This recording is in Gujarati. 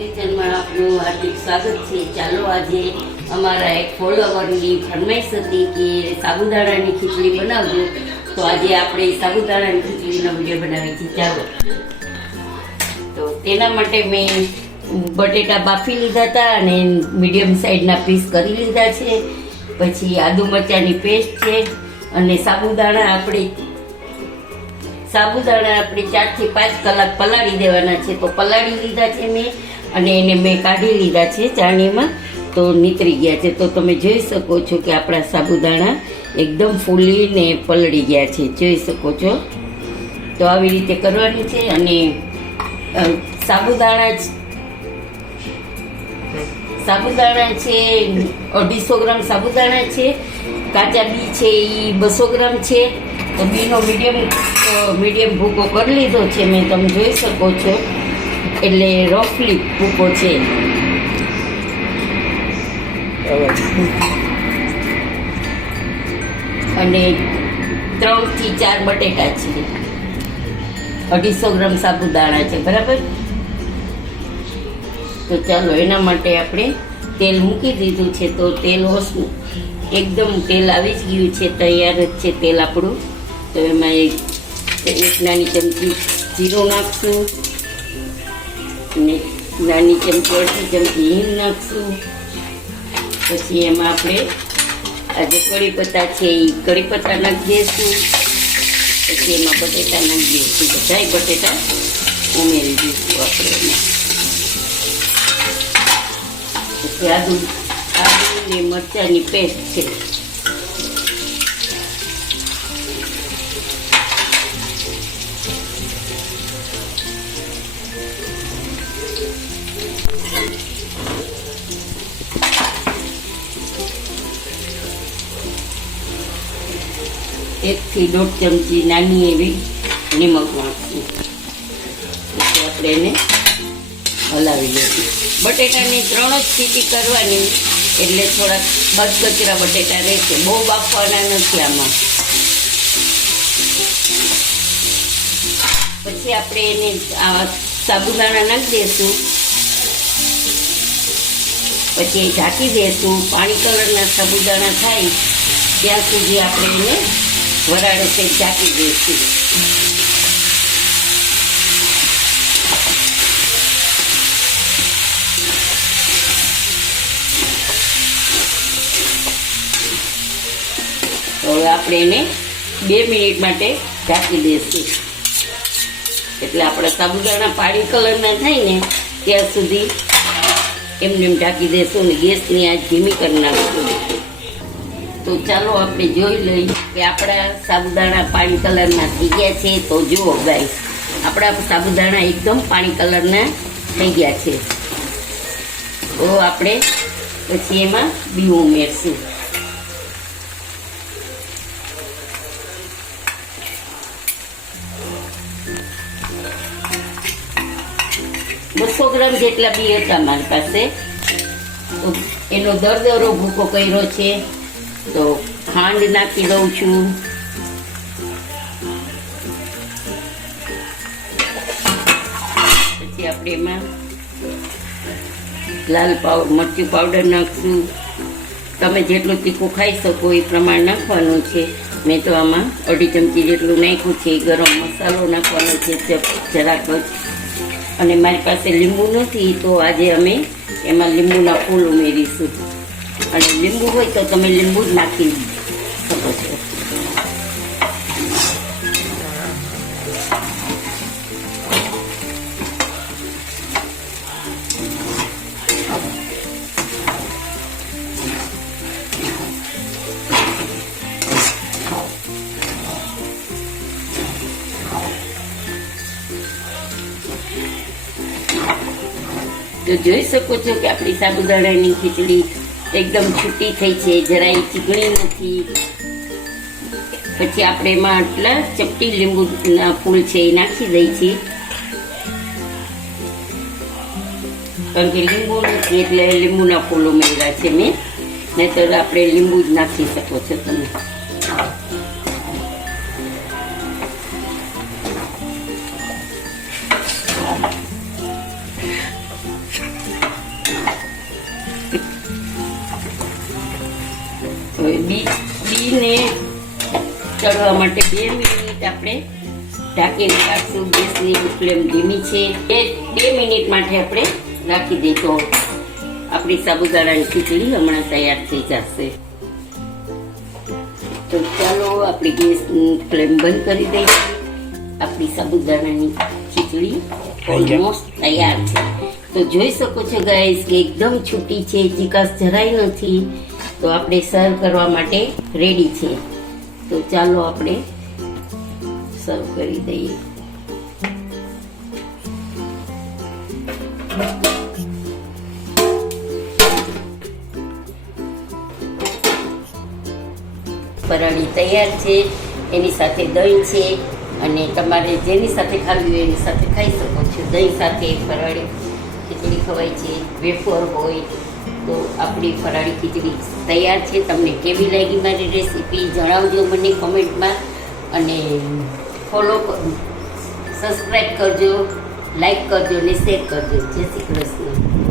કિચનમાં આપનું હાર્દિક સ્વાગત છે। ચાલો આજે અમારા એક ફોલોવરની ફરમાઈશ હતી કે સાબુદાણાની ખીચડી બનાવજો, તો આજે આપણે સાબુદાણાની ખીચડીનો વિડીયો બનાવી છે। ચાલો, તો તેના માટે મેં બટેટા બાફી લીધા હતા અને મીડિયમ સાઈઝના પીસ કરી લીધા છે। પછી આદુ મરચાંની પેસ્ટ છે અને સાબુદાણા આપણે 4 થી 5 કલાક પલાળી દેવાના છે। તો પલાળી લીધા છે મેં અને એને મેં કાઢી લીધા છે ચાળણીમાં, તો નીતરી ગયા છે। તો તમે જોઈ શકો છો કે આપણા સાબુદાણા એકદમ ફૂલીને પલળી ગયા છે, જોઈ શકો છો। તો આવી રીતે કરવાની છે અને સાબુદાણા છે 250 ગ્રામ સાબુદાણા છે, કાચા બી છે એ 200 ગ્રામ છે। તો બીનો મીડિયમ ભૂકો કરી લીધો છે મેં, તમે જોઈ શકો છો, એટલે રફલી ભૂકો છે। અને 3 થી 4 બટેટા છે, 250 ગ્રામ સાબુદાણા છે, બરાબર। તો ચાલો એના માટે આપણે તેલ મૂકી દીધું છે। તો તેલ એકદમ તેલ આવી જ ગયું છે, તૈયાર જ છે તેલ આપણું। તો એમાં એક નાની ચમચી જીરું નાખશું અને નાની ચમચી અડધી ચમચી હિંગ નાખશું। પછી એમાં આપણે આ જે કઢી પત્તા છે એ કઢી પત્તા નાખી દઈશું। પછી એમાં બટેટા નાખી દઈશું, બધાય બટેટા ઉમેરી દઈશું આપણે એમાં। પછી આદુ ને મરચાંની પેસ્ટ છે, એક થી 1.5 ચમચી નાની એવી નિમક નાખશું। પછી આપણે એને હલાવી લઈશું। બટેટાની 3 જ સીટી કરવાની, એટલે થોડાક બચકચરા બટેટા રહેશે, બહુ બાફવાના નથી આમાં। પછી આપણે એને આ સાબુદાણા નાખી દઈશું, પછી ઢાંકી દઈશું। પાણી કલરના સાબુદાણા થાય ત્યાં સુધી આપણે એને વરાળે છે ઢાંકી દઈશું। હવે આપણે એને 2 મિનિટ માટે ઢાંકી દઈશું, એટલે આપણા સાબુદાણા પાણી કલરના થાય ને ત્યાં સુધી એમને ઢાંકી દઈશું અને ગેસની આંચ ધીમી કરી નાખીશું। તો ચાલો આપણે જોઈ લઈએ કે આપણા સાબુદાણા પાણી કલરના થઈ ગયા છે। તો જુઓ ગાઈસ, આપણા સાબુદાણા એકદમ પાણી કલરના થઈ ગયા છે। તો આપણે પછી એમાં બી ઉમેરશું। 200 ગ્રામ જેટલા બી હતા મારી પાસે, તો એનો દરદરો ભૂકો કર્યો છે। તો ખાંડ નાખી દઉં છું, પછી આપણે એમાં લાલ મરચું પાવડર નાખશું। તમે જેટલું તીખું ખાઈ શકો એ પ્રમાણ નાખવાનું છે। મેં તો આમાં 2.5 ચમચી જેટલું નાખ્યું છે। ગરમ મસાલો નાખવાનો છે જરાક જ, અને મારી પાસે લીંબુ નથી તો આજે અમે એમાં લીંબુના ફૂલ ઉમેરીશું। અને લીંબુ હોય તો તમે લીંબુ જ નાખી શકો છો। તો જોઈ શકો છો કે આપણી સાબુદાણાની ખીચડી એકદમ છૂટી થઈ છે, જરાય ચીકણી નથી। પછી આપણે એમાં આટલા ચપટી લીંબુના ફૂલ છે એ નાખી દઈ છીએ, કારણ કે લીંબુ નથી એટલે લીંબુના ફૂલ ઉમેર્યા છે મેં, નહીંતર આપણે લીંબુ જ નાખી શકો છો તમે। ખીચડીને ચડવા માટે 2 મિનિટ આપણે ઢાંકીને રાખશું. ગેસની ફ્લેમ ધીમી છે. 2 મિનિટ માટે આપણે રાખી દઈએ તો આપણી સાબુદાણાની ખીચડી હમણાં તૈયાર થઈ જશે. તો ચાલો આપણી ગેસની ફ્લેમ બંધ કરી દઈએ. આપણી સાબુદાણાની ખીચડી ઓલમોસ્ટ તૈયાર છે. તો જોઈ શકો છો ગાઈસ કે એકદમ છૂટી છે, ચીકાશ જરાય નથી. તો આપણે સર્વ કરવા માટે રેડી છે. તો ચાલો આપણે સર્વ કરી દઈએ. ફરાળી તૈયાર છે. એની સાથે દહીં છે અને તમારે જેની સાથે ખાવી હોય એની સાથે ખાઈ શકો છો. દહીં સાથે ફરાળી ખીચડી ખવાય છે, વેફર હોય તો આપણી ફરાળી ખીચડી તૈયાર છે. તમને કેવી લાગી મારી રેસીપી જણાવજો મને કોમેન્ટમાં અને ફોલો સબસ્ક્રાઈબ કરજો, લાઈક કરજો અને શેર કરજો. જય શ્રી કૃષ્ણ.